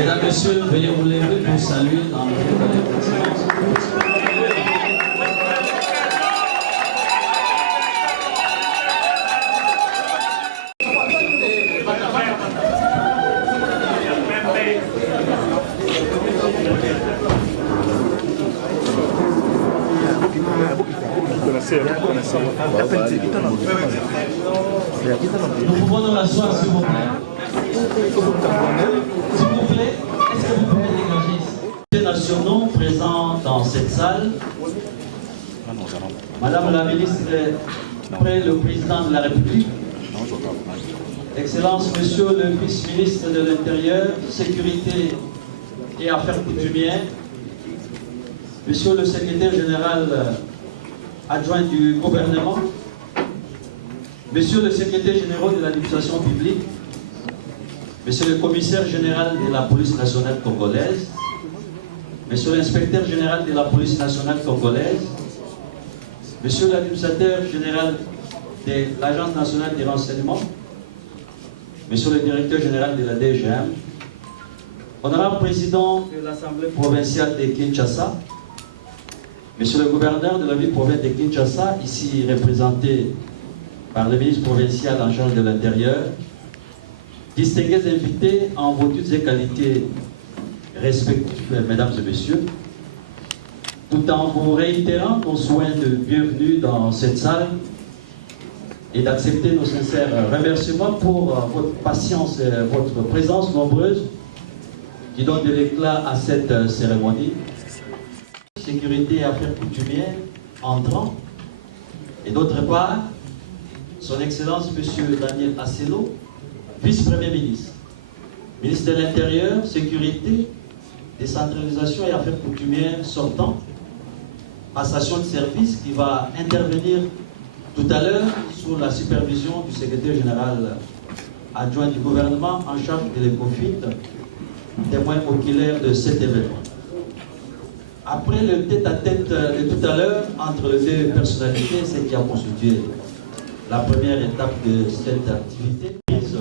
Mesdames, Messieurs, veuillez vous lever pour saluer l'entrée de l'excellence. Nous pouvons nous rasseoir, s'il vous plaît. S'il vous plaît, est-ce que vous pouvez dégager les nationaux présents dans cette salle? Madame la ministre, près le président de la République, Excellence, Monsieur le vice-ministre de l'Intérieur, Sécurité et Affaires coutumières, Monsieur le secrétaire général adjoint du gouvernement, Monsieur le secrétaire général de l'administration publique, Monsieur le commissaire général de la police nationale congolaise, Monsieur l'inspecteur général de la police nationale congolaise, Monsieur l'administrateur général de l'Agence nationale des renseignements, Monsieur le directeur général de la DGM, Honorable président de l'Assemblée provinciale de Kinshasa, Monsieur le gouverneur de la ville provinciale de Kinshasa, ici représenté par le ministre provincial en charge de l'Intérieur, distingués invités en vos toutes et qualités respectives, mesdames et messieurs, tout en vous réitérant nos souhaits de bienvenue dans cette salle et d'accepter nos sincères remerciements pour votre patience et votre présence nombreuse qui donne de l'éclat à cette cérémonie. Sécurité et affaires coutumières entrant, et d'autre part, Son Excellence M. Daniel Assello, vice-premier ministre, ministre de l'Intérieur, Sécurité, Décentralisation et Affaires coutumières sortant, passation de service qui va intervenir tout à l'heure sous la supervision du secrétaire général adjoint du gouvernement en charge de l'ECOFIT, témoin oculaire de cet événement. Après le tête-à-tête de tout à l'heure entre les deux personnalités, c'est qui a constitué la première étape de cette activité, prise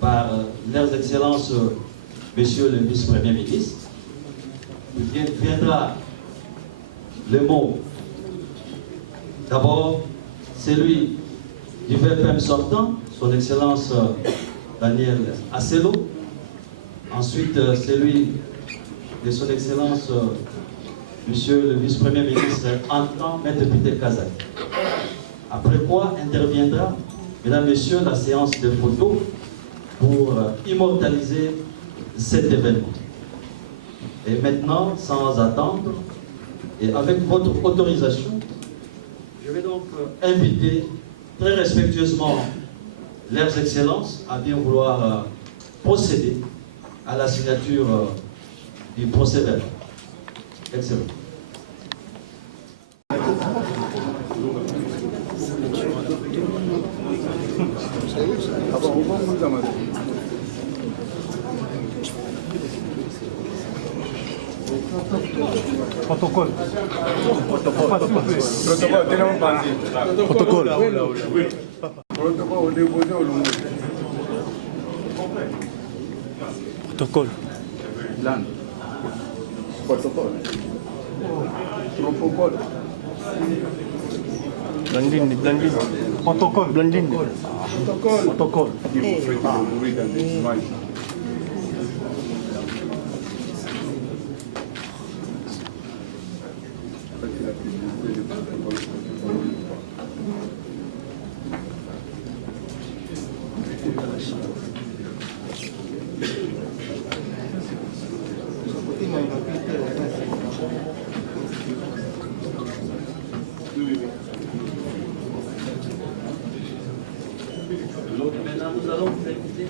par leurs excellences, Monsieur le vice-premier ministre, viendra le mot. D'abord, celui du VPM sortant, son Excellence Daniel Assello. Ensuite, celui de son Excellence Monsieur le vice-premier ministre entrant, Maître Peter Kazak. Après quoi interviendra, mesdames, messieurs, la séance de photos pour immortaliser cet événement. Et maintenant, sans attendre, et avec votre autorisation, je vais donc inviter très respectueusement leurs excellences à bien vouloir procéder à la signature du procès-verbal. Excellent. Protocole. Protocole. Protocole. Protocole. Blandine. Protocole. Blandine. Protocole. Maintenant, nous allons vous inviter,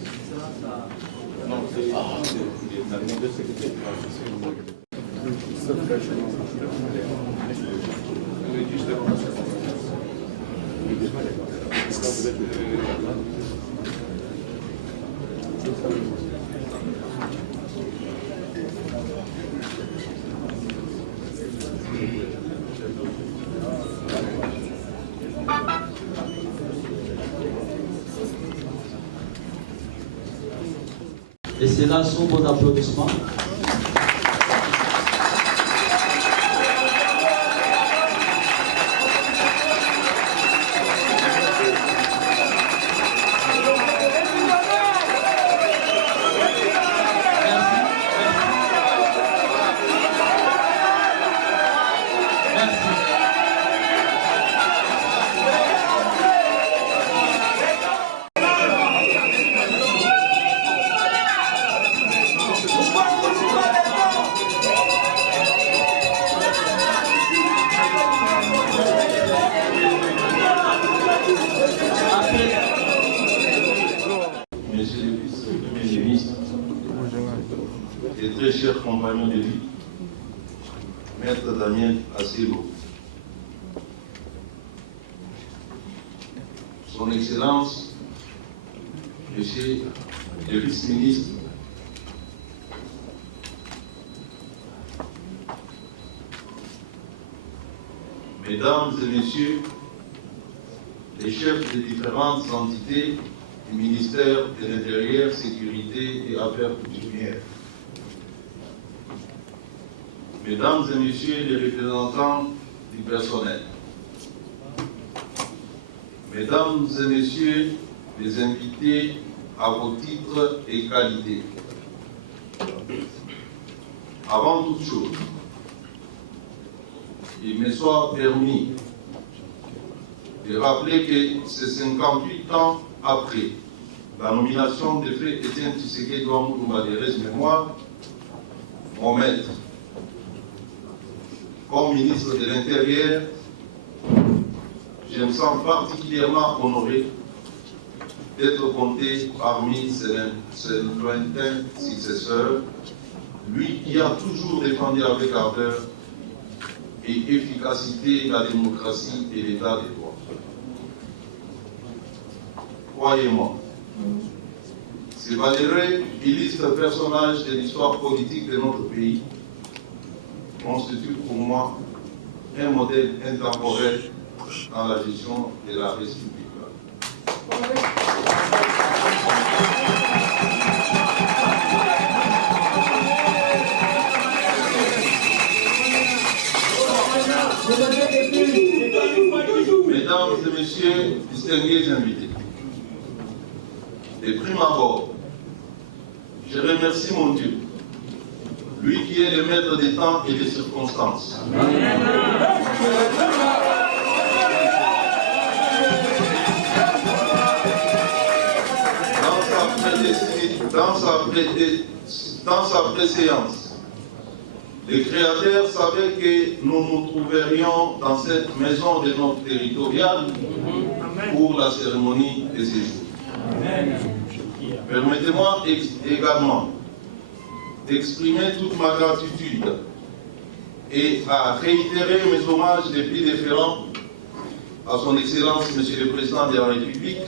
Et cela sous vos applaudissements. Monsieur le vice-premier ministre et très cher compagnon de vie, Maître Daniel Asselo, Son Excellence, Monsieur le vice-ministre, Mesdames et Messieurs, les chefs des différentes entités du ministère de l'Intérieur, Sécurité et Affaires coutumières, Mesdames et Messieurs les représentants du personnel, Mesdames et Messieurs les invités à vos titres et qualités, avant toute chose, il me soit permis de rappeler que c'est 58 ans après la nomination de Feu Étienne Tshisekedi Douamboulou de Reste Mémoire, mon maître, comme ministre de l'Intérieur, je me sens particulièrement honoré d'être compté parmi ses lointains successeurs, lui qui a toujours défendu avec ardeur et efficacité la démocratie et l'état de droit. Croyez-moi, ces valeureux, illustres personnages de l'histoire politique de notre pays constituent pour moi un modèle intemporel dans la gestion de la République. Mesdames et Messieurs, distingués invités, de prime abord, je remercie mon Dieu, lui qui est le maître des temps et des circonstances. Dans sa préséance, le Créateur savait que nous nous trouverions dans cette maison de notre territorial pour la cérémonie de ces jours. Permettez-moi également d'exprimer toute ma gratitude et à réitérer mes hommages les plus déférents à son Excellence, Monsieur le Président de la République,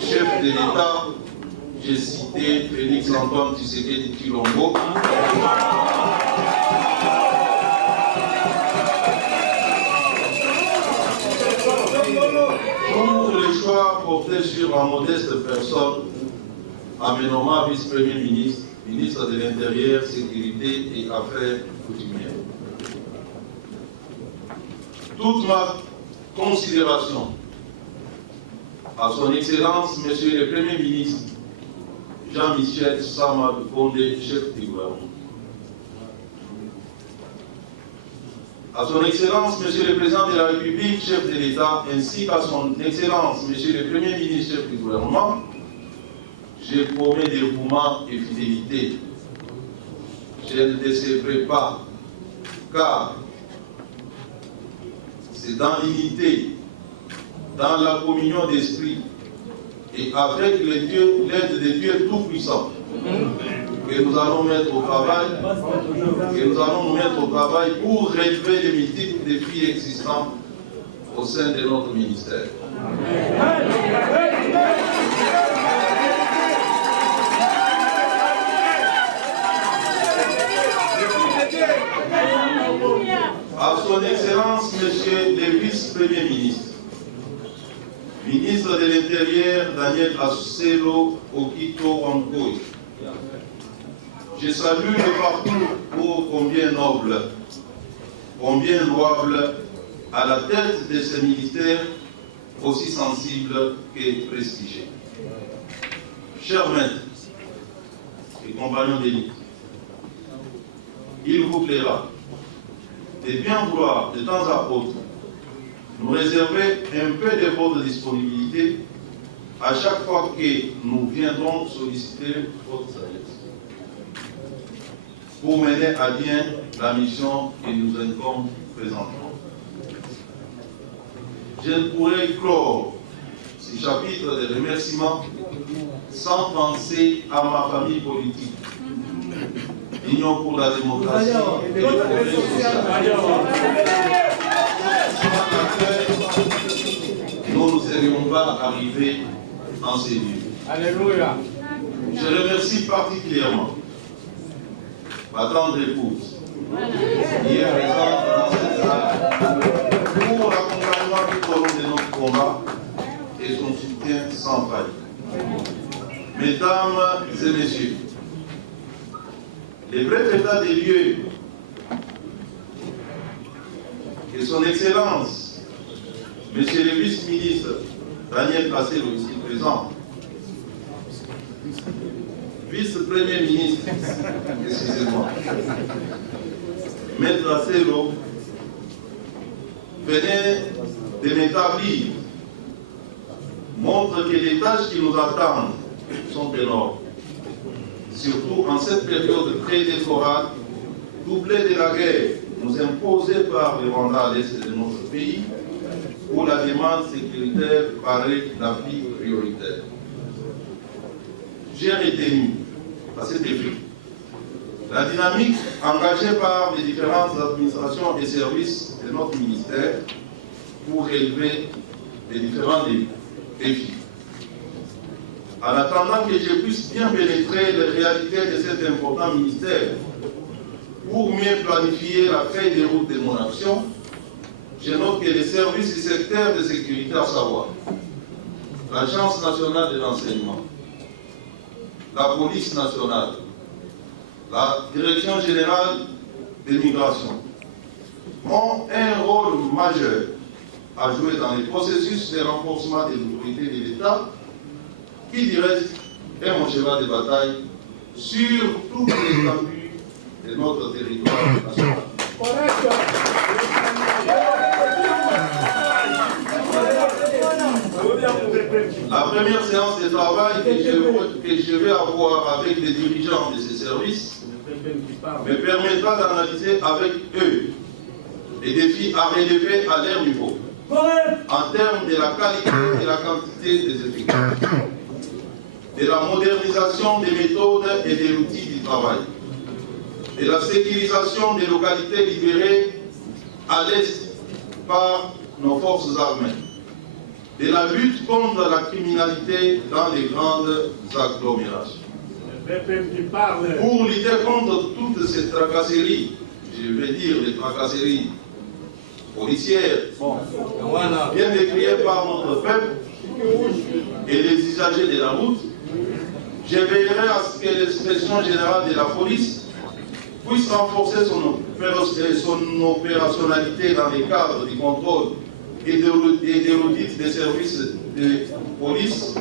chef de l'État, j'ai cité Félix Antoine Tshisekedi Tshilombo, pour le choix porté sur ma modeste personne à me nommer vice-premier ministre, ministre de l'Intérieur, Sécurité et Affaires coutumières. Toute ma considération à son Excellence, Monsieur le Premier ministre, Jean-Michel Sama Bondé, chef du gouvernement. À son Excellence, Monsieur le Président de la République, chef de l'État, ainsi qu'à son Excellence, Monsieur le Premier ministre, chef du gouvernement, j'ai promis dévouement et fidélité. Je ne décevrai pas, car c'est dans l'unité, dans la communion d'esprit et avec l'aide de Dieu Tout-Puissant que nous allons mettre au travail, pour relever les multiples défis existants au sein de notre ministère. À son Excellence, Monsieur le Vice-Premier ministre, ministre de l'Intérieur Daniel Asselo Okito Wankoy, Je salue le parcours ô combien noble, combien louable à la tête de ce ministère aussi sensible que prestigieux. Chers maîtres et compagnons d'élite, il vous plaira de bien vouloir de temps à autre nous réserver un peu de votre disponibilité à chaque fois que nous viendrons solliciter votre sagesse pour mener à bien la mission que nous incombe présentement. Je ne pourrais clore ce chapitre de remerciements sans penser à ma famille politique, l'Union pour la démocratie et le progrès social. Nous ne serions pas arrivés en ces lieux. Alléluia. Je remercie particulièrement ma tendre épouse, qui est présente dans cette salle, pour l'accompagnement tout au long de notre combat et son soutien sans faille. Mesdames et messieurs, les brefs états des lieux que son Excellence, Monsieur le vice-ministre Daniel Kasselo, ici présent, vice-premier ministre, excusez-moi, Maître Kasselo, venait de m'établir, montre que les tâches qui nous attendent sont énormes. Surtout en cette période préélectorale, doublée de la guerre nous imposée par les mandats à l'est de notre pays, où la demande sécuritaire paraît la vie prioritaire. J'ai retenu à cet effet la dynamique engagée par les différentes administrations et services de notre ministère pour relever les différents défis. En attendant que je puisse bien pénétrer les réalités de cet important ministère pour mieux planifier la feuille de route de mon action, je note que les services du secteur de sécurité, à savoir l'Agence nationale de l'enseignement, la police nationale, la Direction générale des migrations, ont un rôle majeur à jouer dans les processus de renforcement des autorités de l'État, qui du reste est mon cheval de bataille sur toute l'étendue de notre territoire national. La première séance de travail que je vais avoir avec les dirigeants de ces services me permettra d'analyser avec eux les défis à relever à leur niveau, en termes de la qualité et la quantité des effectifs, de la modernisation des méthodes et des outils du travail, de la sécurisation des localités libérées à l'est par nos forces armées, de la lutte contre la criminalité dans les grandes agglomérations. Pour lutter contre toutes ces tracasseries, je vais dire les tracasseries policières, bien décriées par notre peuple et les usagers de la route, je veillerai à ce que l'inspection générale de la police puisse renforcer son opérationnalité dans les cadres du contrôle et de l'audit des services de police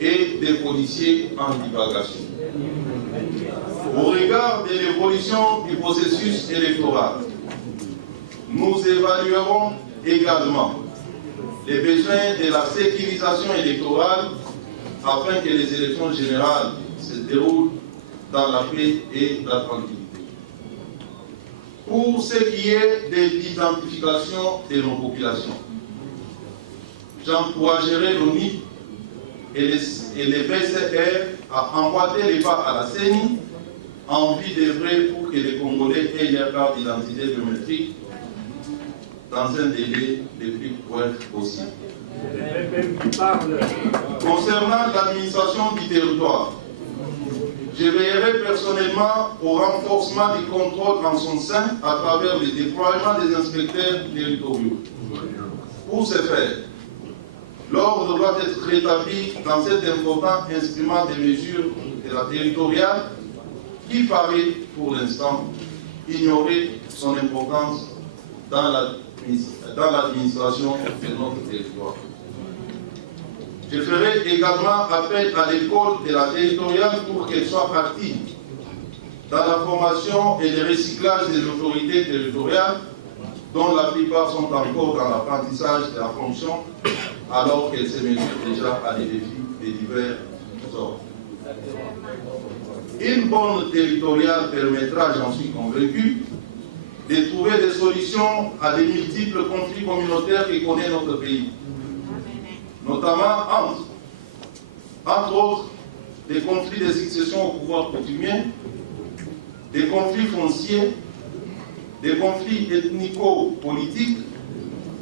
et des policiers en divagation. Au regard de l'évolution du processus électoral, nous évaluerons également les besoins de la sécurisation électorale afin que les élections générales se déroulent dans la paix et la tranquillité. Pour ce qui est de l'identification de nos populations, j'encouragerai l'ONU et les BCR à emboîter les pas à la CENI en vue d'œuvrer pour que les Congolais aient leur carte d'identité biométrique dans un délai le plus bref possible. Concernant l'administration du territoire, je veillerai personnellement au renforcement du contrôle en son sein à travers le déploiement des inspecteurs territoriaux. Pour ce faire, l'ordre doit être rétabli dans cet important instrument de mesure de la territoriale qui paraît pour l'instant ignorer son importance dans l'administration de notre territoire. Je ferai également appel à l'école de la territoriale pour qu'elle soit active dans la formation et le recyclage des autorités territoriales, dont la plupart sont encore dans l'apprentissage de la fonction, alors qu'elles se mesurent déjà à des défis de divers ordres. Une bonne territoriale permettra, j'en suis convaincu, de trouver des solutions à des multiples conflits communautaires que connaît notre pays, notamment entre autres, des conflits de succession au pouvoir coutumier, des conflits fonciers, des conflits ethnico-politiques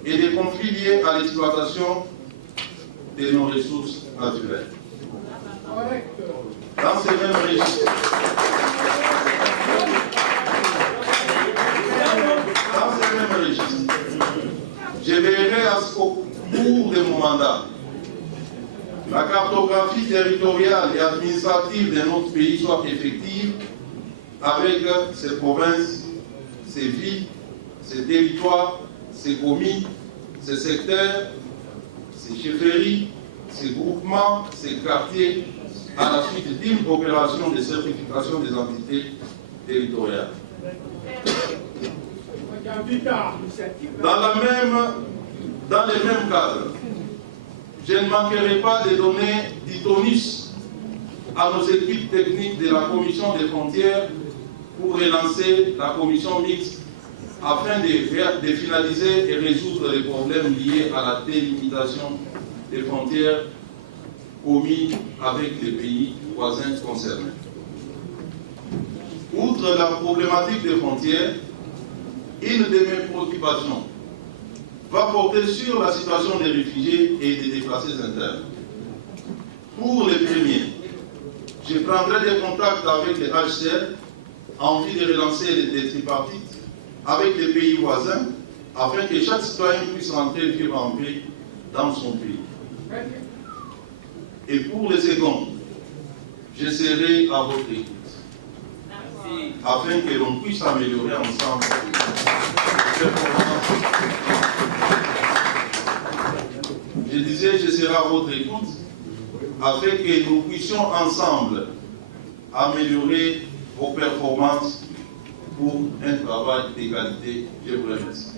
et des conflits liés à l'exploitation de nos ressources naturelles. Dans ces mêmes registres, je veillerai à ce qu'au cours de mon mandat, la cartographie territoriale et administrative de notre pays soit effective avec ses provinces, ses villes, ses territoires, ses communes, ses secteurs, ses chefferies, ses groupements, ses quartiers, à la suite d'une opération de certification des entités territoriales. Dans les mêmes cadres, je ne manquerai pas de donner du tonus à nos équipes techniques de la Commission des frontières pour relancer la commission mixte afin de finaliser et résoudre les problèmes liés à la délimitation des frontières commis avec les pays voisins concernés. Outre la problématique des frontières, une de mes préoccupations va porter sur la situation des réfugiés et des déplacés internes. Pour les premiers, je prendrai des contacts avec les HCR en vue de relancer les tripartites avec les pays voisins afin que chaque citoyen puisse rentrer vivre en paix dans son pays. Et pour les seconds, je serai à votre écoute afin que l'on puisse améliorer ensemble les performances. Je disais, je serai à votre écoute afin que nous puissions ensemble améliorer vos performances pour un travail d'égalité. Je vous remercie.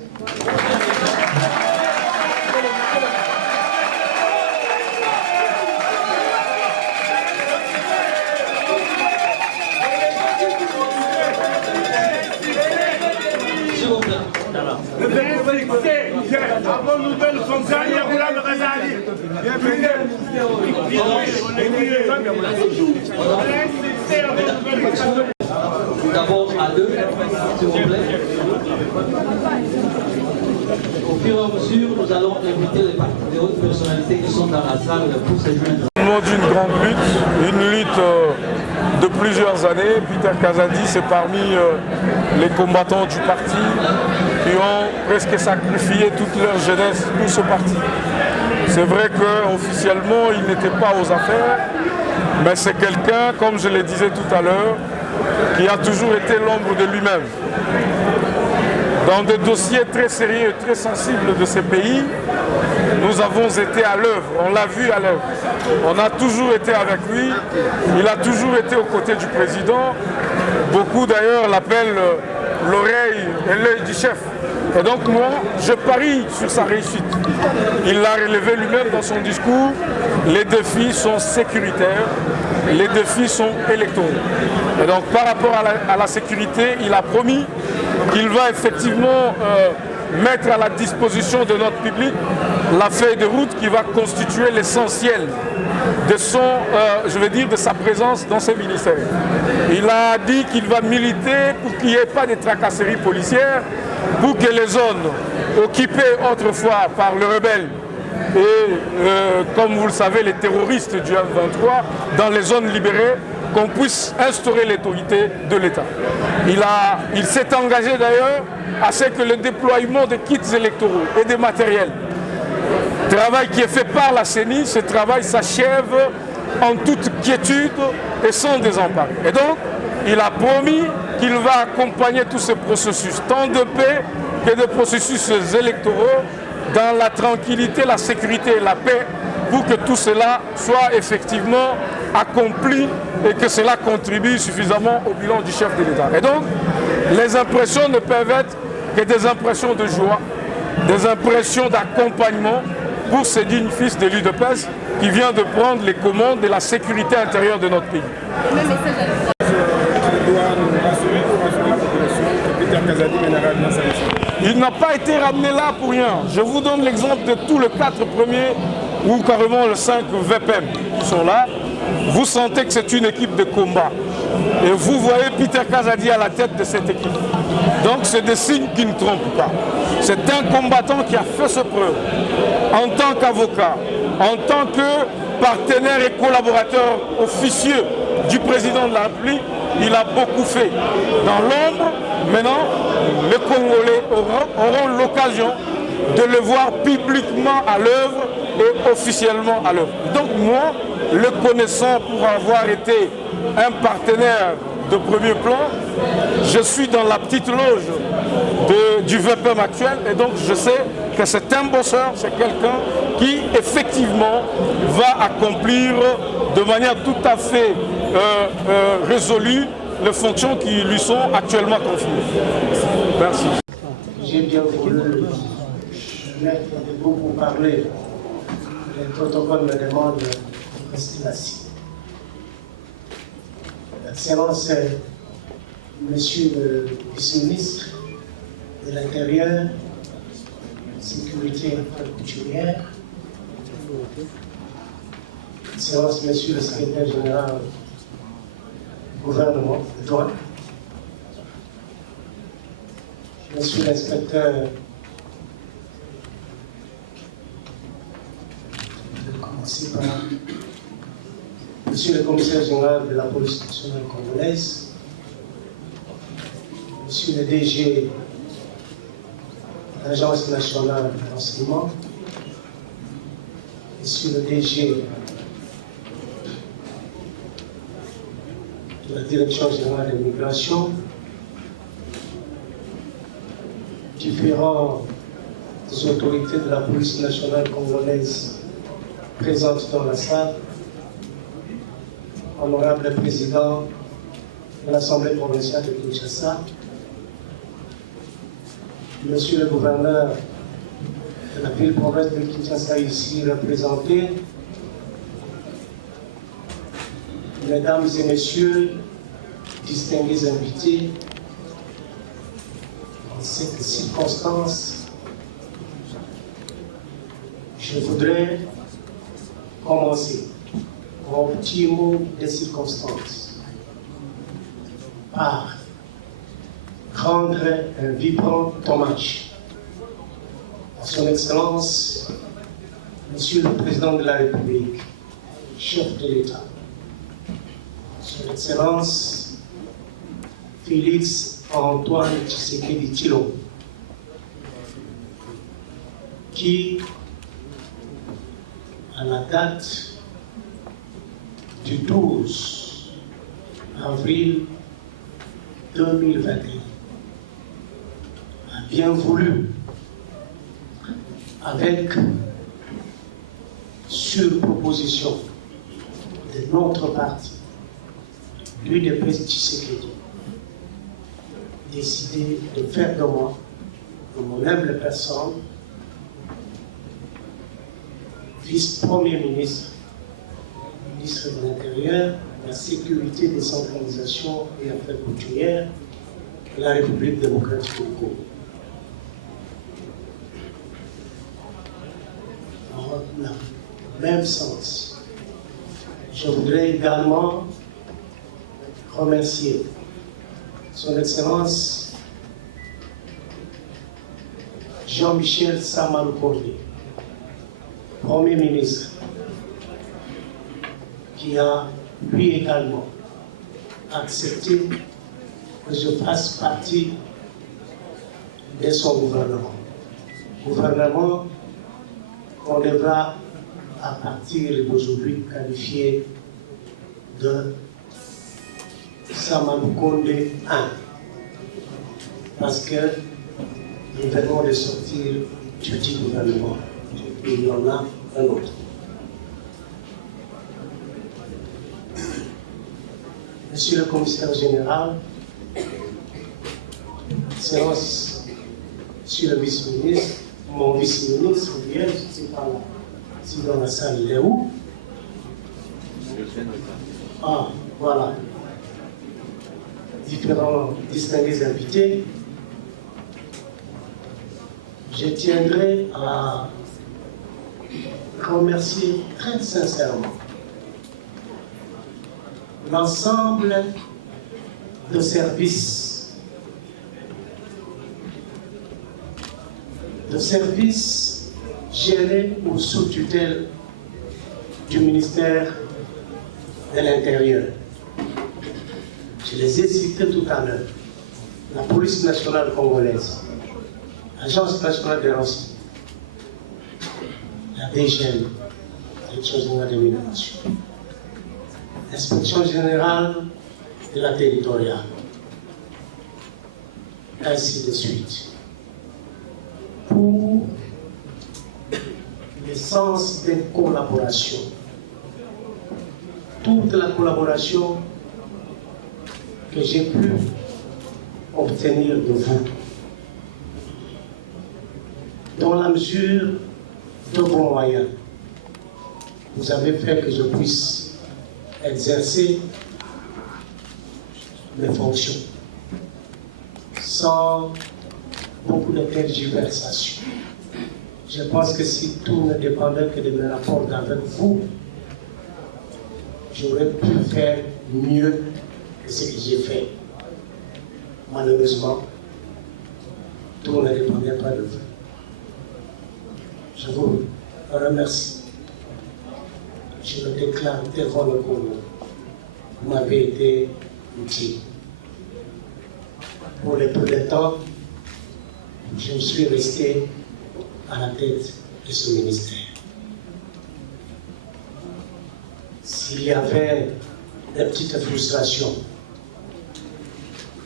D'abord à deux, s'il vous plaît. Au fur et à mesure, nous allons inviter les hautes personnalités qui sont dans la salle pour se joindre. Au nom d'une grande lutte, une lutte de plusieurs années, Peter Kazadi est parmi les combattants du parti qui ont presque sacrifié toute leur jeunesse pour ce parti. C'est vrai qu'officiellement, il n'était pas aux affaires, mais c'est quelqu'un, comme je le disais tout à l'heure, qui a toujours été l'ombre de lui-même. Dans des dossiers très sérieux et très sensibles de ces pays, nous avons été à l'œuvre, on l'a vu à l'œuvre. On a toujours été avec lui, il a toujours été aux côtés du président. Beaucoup d'ailleurs l'appellent l'oreille et l'œil du chef. Et donc moi, je parie sur sa réussite. Il l'a relevé lui-même dans son discours. Les défis sont sécuritaires, les défis sont électoraux. Et donc par rapport à la sécurité, il a promis qu'il va effectivement mettre à la disposition de notre public la feuille de route qui va constituer l'essentiel de son, de sa présence dans ces ministères. Il a dit qu'il va militer pour qu'il n'y ait pas de tracasseries policières, pour que les zones occupées autrefois par les rebelles et, comme vous le savez, les terroristes du M23, dans les zones libérées, qu'on puisse instaurer l'autorité de l'État. Il s'est engagé d'ailleurs à ce que le déploiement de kits électoraux et de matériel, travail qui est fait par la CENI, ce travail s'achève en toute quiétude et sans désemparé. Et donc, il a promis qu'il va accompagner tous ces processus, tant de paix que de processus électoraux, dans la tranquillité, la sécurité et la paix, pour que tout cela soit effectivement accompli et que cela contribue suffisamment au bilan du chef de l'État. Et donc, les impressions ne peuvent être que des impressions de joie, des impressions d'accompagnement pour ce digne fils de l'UDPS qui vient de prendre les commandes de la sécurité intérieure de notre pays. Il n'a pas été ramené là pour rien. Je vous donne l'exemple de tous les 4 premiers ou carrément les 5 VPM qui sont là. Vous sentez que c'est une équipe de combat. Et vous voyez Peter Kazadi à la tête de cette équipe. Donc c'est des signes qui ne trompent pas. C'est un combattant qui a fait ses preuves en tant qu'avocat, en tant que partenaire et collaborateur officieux du président de la République. Il a beaucoup fait. Dans l'ombre, maintenant, les Congolais auront l'occasion de le voir publiquement à l'œuvre et officiellement à l'œuvre. Donc moi, le connaissant pour avoir été un partenaire de premier plan, je suis dans la petite loge du VPM actuel et donc je sais que c'est un bosseur, c'est quelqu'un qui effectivement va accomplir de manière tout à fait résolue les fonctions qui lui sont actuellement confiées. Merci. J'ai bien voulu mettre debout pour parler. Le protocole me demande de rester assis. Excellence, Monsieur le vice-ministre de l'Intérieur, Sécurité et Affaires coutumières, Excellence, Monsieur le secrétaire général du gouvernement de douane, Monsieur l'inspecteur par Monsieur le commissaire général de la police nationale congolaise, Monsieur le DG de l'Agence nationale de renseignement, Monsieur le DG de la Direction générale de l'immigration, différentes autorités de la police nationale congolaise présentes dans la salle, honorable président de l'Assemblée provinciale de Kinshasa, monsieur le gouverneur de la ville-province de Kinshasa ici représenté, mesdames et messieurs, distingués invités, en cette circonstance, je voudrais commencer mon petit mot de circonstance par rendre un vibrant hommage à son Excellence, Monsieur le Président de la République, chef de l'État, son Excellence Félix Antoine Tshisekedi Tshilombo, qui, à la date du 12 avril 2021, a bien voulu, avec, sur proposition de notre parti, l'UDPS Tshisekedi, décider de faire de moi, de mon humble personne, vice-premier ministre, ministre de l'Intérieur, de la Sécurité, décentralisation et Affaires coutumières de la République démocratique du Congo. Dans le même sens, je voudrais également remercier Son Excellence Jean-Michel Sama Lukonde, Premier ministre, qui a lui également accepté que je fasse partie de son gouvernement. Gouvernement qu'on devra à partir d'aujourd'hui qualifier de Samaloukonde 1. Parce que nous venons de sortir du dit gouvernement. Et il y en a un autre. Monsieur le commissaire général, séance sur le vice-ministre, mon vice-ministre, je ne sais pas là, si dans la salle, il est où? Ah, voilà. Différents distingués invités. Je tiendrai à remercier très sincèrement l'ensemble de services gérés ou sous tutelle du ministère de l'Intérieur. Je les ai cités tout à l'heure. La police nationale congolaise, l'Agence nationale des renseignements, la DGN, Direction générale des migrations, l'Inspection générale de la territoriale, ainsi de suite. Pour l'essence des collaborations, toute la collaboration que j'ai pu obtenir de vous, dans la mesure de vos moyens, vous avez fait que je puisse exercer mes fonctions sans beaucoup de tergiversations. Je pense que si tout ne dépendait que de mes rapports avec vous, j'aurais pu faire mieux que ce que j'ai fait. Malheureusement, tout ne dépendait pas de vous. Je vous remercie. Je le déclare devant le Congo. Vous m'avez été utile. Pour le peu de temps, je suis resté à la tête de ce ministère. S'il y avait des petites frustrations,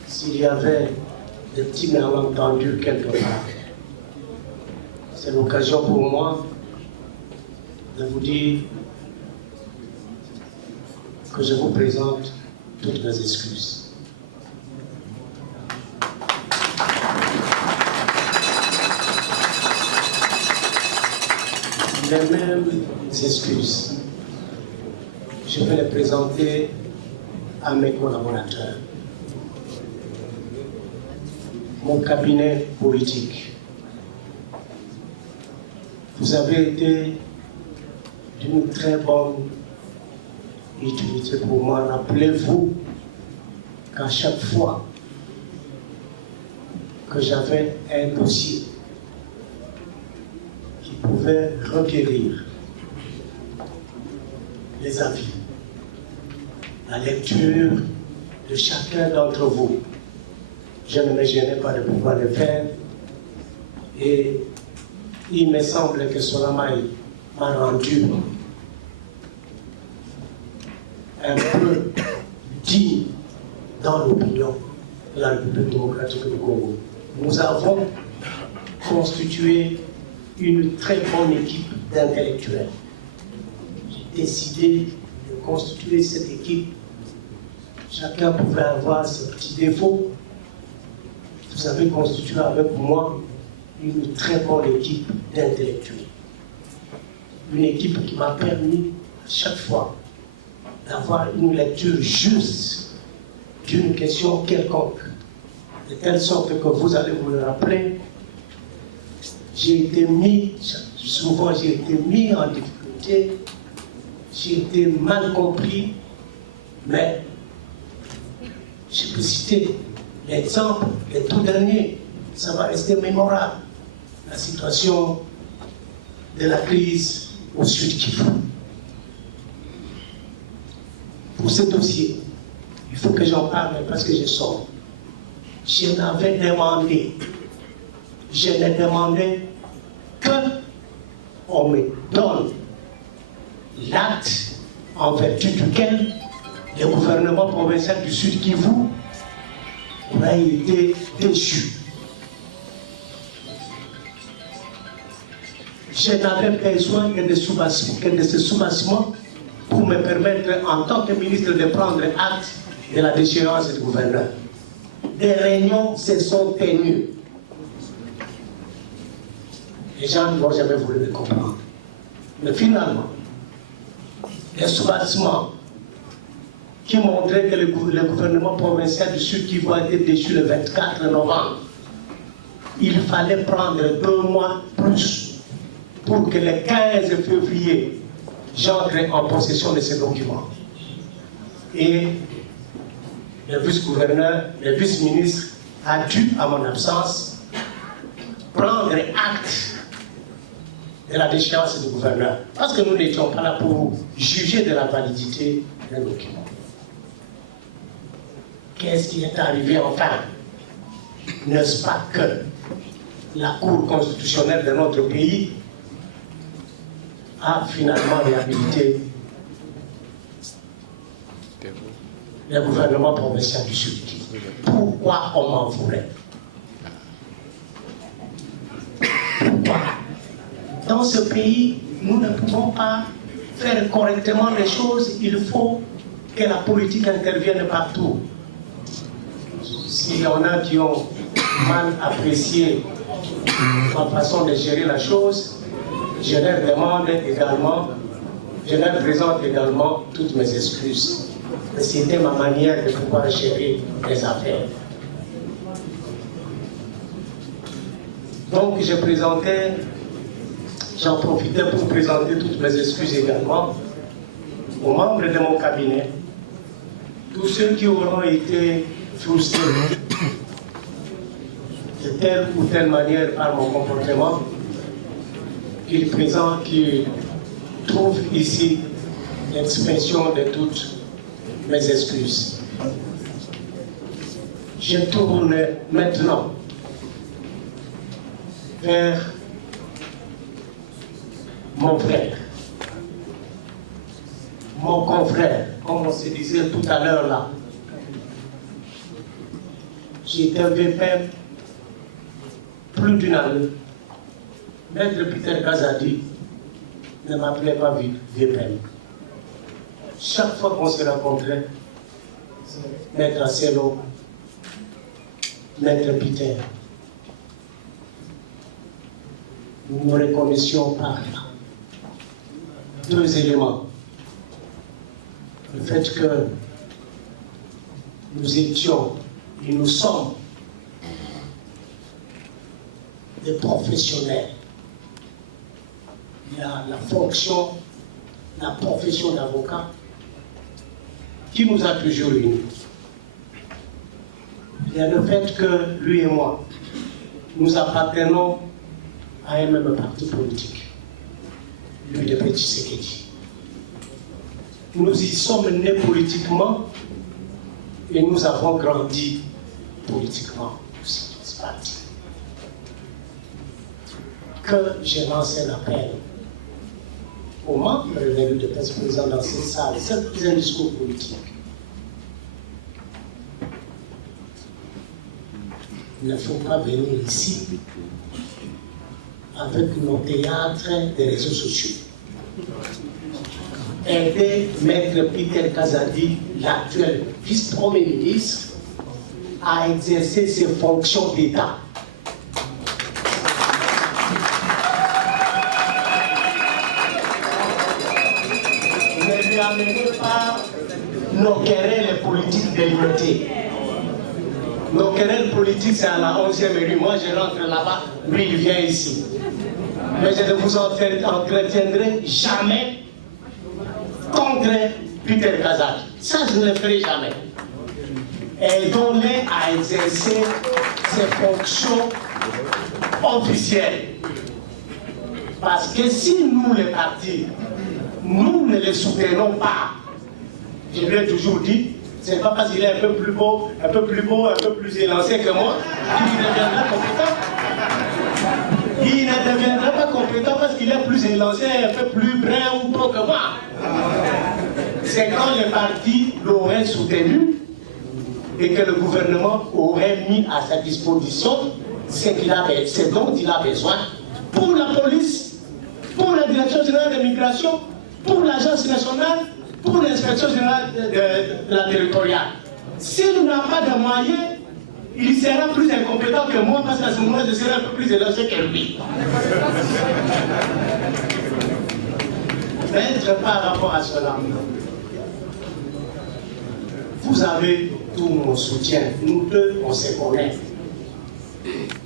s'il y avait des petits malentendus quelque part, c'est l'occasion pour moi de vous dire que je vous présente toutes mes excuses. Les mêmes excuses, je vais les présenter à mes collaborateurs. Mon cabinet politique. Vous avez été d'une très bonne utilité pour moi. Rappelez-vous qu'à chaque fois que j'avais un dossier qui pouvait requérir les avis, la lecture de chacun d'entre vous, je ne me gênais pas de pouvoir le faire. Et il me semble que Solamay m'a rendu un peu digne dans l'opinion de la République démocratique du Congo. Nous avons constitué une très bonne équipe d'intellectuels. J'ai décidé de constituer cette équipe. Chacun pouvait avoir ses petits défauts. Vous avez constitué avec moi une très bonne équipe d'intellectuels. Une équipe qui m'a permis à chaque fois d'avoir une lecture juste d'une question quelconque, de telle sorte que vous allez vous le rappeler. Souvent j'ai été mis en difficulté, j'ai été mal compris, mais je peux citer l'exemple, le tout dernier, ça va rester mémorable, la situation de la crise au Sud Kivu. Pour ce dossier, il faut que j'en parle parce que je sors. Je n'ai demandé qu'on me donne l'acte en vertu duquel le gouvernement provincial du Sud Kivu aura été déchu. Je n'avais besoin que de ce soubassement pour me permettre, en tant que ministre, de prendre acte de la déchéance du gouverneur. Des réunions se sont tenues. Les gens n'ont jamais voulu le comprendre. Mais finalement, les soubassements qui montraient que le gouvernement provincial du Sud Kivu a été déchu le 24 novembre, il fallait prendre 2 mois plus pour que le 15 février, j'entre en possession de ces documents. Et le vice-gouverneur, le vice-ministre a dû, à mon absence, prendre acte de la déchéance du gouverneur. Parce que nous n'étions pas là pour juger de la validité d'un document. Qu'est-ce qui est arrivé enfin? N'est-ce pas que la Cour constitutionnelle de notre pays a finalement réhabilité le gouvernement provincial du Sud. Pourquoi on m'en voulait? Pourquoi? Dans ce pays, nous ne pouvons pas faire correctement les choses. Il faut que la politique intervienne partout. S'il y en a qui ont mal apprécié ma façon de gérer la chose, je leur demande également, je leur présente également toutes mes excuses. C'était ma manière de pouvoir gérer les affaires. Donc j'en profitais pour présenter toutes mes excuses également aux membres de mon cabinet, tous ceux qui auront été frustrés de telle ou telle manière par mon comportement, qu'ils trouvent ici l'expression de toutes mes excuses. Je tourne maintenant vers mon frère, mon confrère, comme on se disait tout à l'heure là. J'étais VPM plus d'une année. Maître Peter Kazadi ne m'appelait pas VPM. Chaque fois qu'on se rencontrait, Maître Acelo, Maître Peter, nous nous reconnaissions par là. 2 éléments. Le fait que nous étions et nous sommes des professionnels. Il y a la fonction, la profession d'avocat qui nous a toujours unis. Il y a le fait que lui et moi, nous appartenons à un même parti politique, lui de Petit Sekedi. Nous y sommes nés politiquement et nous avons grandi politiquement aussi, ce parti. Que je lance un appel aux membres de présents dans cette salle, c'est un discours politique. Il ne faut pas venir ici avec nos théâtres des réseaux sociaux. Aider Maître Peter Kazadi, l'actuel vice-premier ministre, à exercer ses fonctions d'État. Ne lui amenez pas nos querelles politiques délimitées. Nos querelles politiques, c'est à la 11e rue. Moi, je rentre là-bas, lui, il vient ici. Mais je ne vous entretiendrai jamais contre Peter Kazadi. Ça, je ne le ferai jamais. Aidons-les à exercer ses fonctions officielles. Parce que si nous, les partis, nous ne les soutenons pas, je l'ai toujours dit, c'est pas parce qu'il est un peu plus beau, un peu plus élancé que moi, qu'il deviendra compétent. Il ne deviendra pas compétent parce qu'il est plus élancé, un peu plus brun ou trop que moi. C'est quand le parti l'aurait soutenu et que le gouvernement aurait mis à sa disposition ce dont il a besoin pour la police, pour la Direction générale de l'immigration, pour l'Agence nationale, pour l'Inspection générale de la territoriale. S'il n'a pas de moyens, il sera plus incompétent que moi parce qu'à ce moment-là, je serai un peu plus éloigné que lui. Mais par rapport à cela, vous avez tout mon soutien. Nous deux, on se connaît.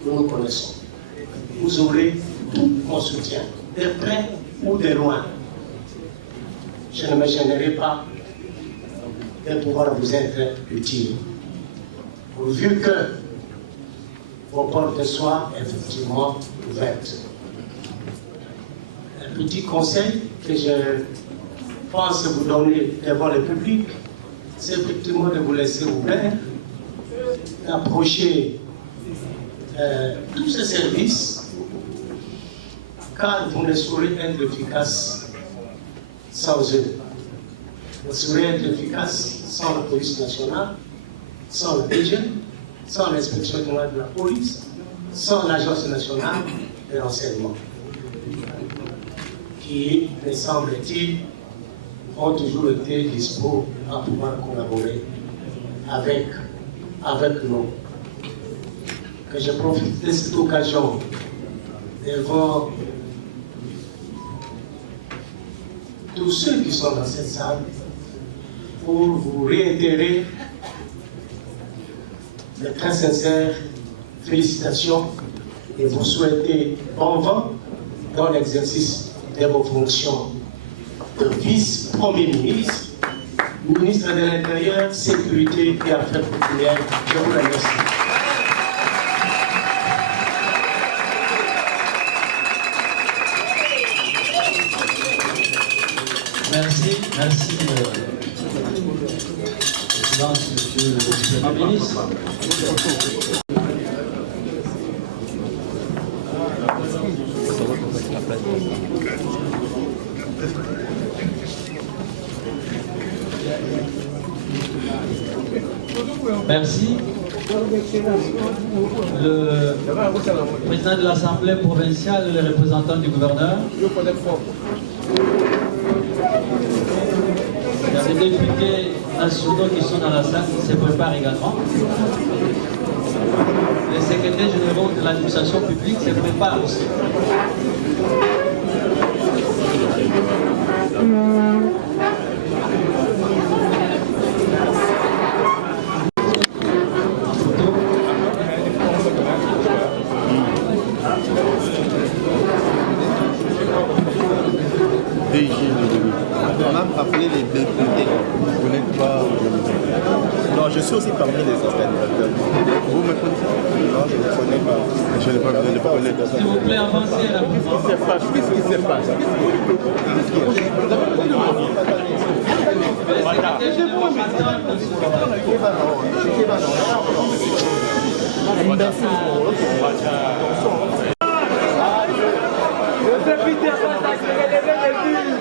Nous nous connaissons. Vous aurez tout mon soutien, de près ou de loin. Je ne me gênerai pas de pouvoir vous être utile. Pourvu que vos portes soient effectivement ouvertes. Un petit conseil que je pense vous donner devant le public, c'est effectivement de vous laisser ouvert, d'approcher tous ces services, car vous ne saurez être efficace sans eux. Vous ne saurez être efficace sans la police nationale, sans le DG, sans l'inspection générale de la police, sans l'Agence nationale de renseignement, qui, me semble-t-il, ont toujours été disposés à pouvoir collaborer avec nous. Que je profite de cette occasion devant tous ceux qui sont dans cette salle pour vous réitérer de très sincères félicitations et vous souhaiter bon vent dans l'exercice de vos fonctions de vice-premier ministre, ministre de l'Intérieur, Sécurité et Affaires populaires. Je vous remercie. Merci, monsieur le vice-premier ministre. Merci. Le président de l'Assemblée provinciale et le représentant du gouverneur. Il y a des députés nationaux qui sont dans la salle, qui se préparent également. Les secrétaires généraux de l'administration publique se préparent aussi. On a appelé les députés. Vous n'êtes pas. Non, je suis aussi parmi les organisateurs. Vous me connaissez? Non, je ne connais pas. Je ne connais pas. S'il vous plaît, avancez là. Qu'est-ce qui se passe? Le député va s'accélérer les villes.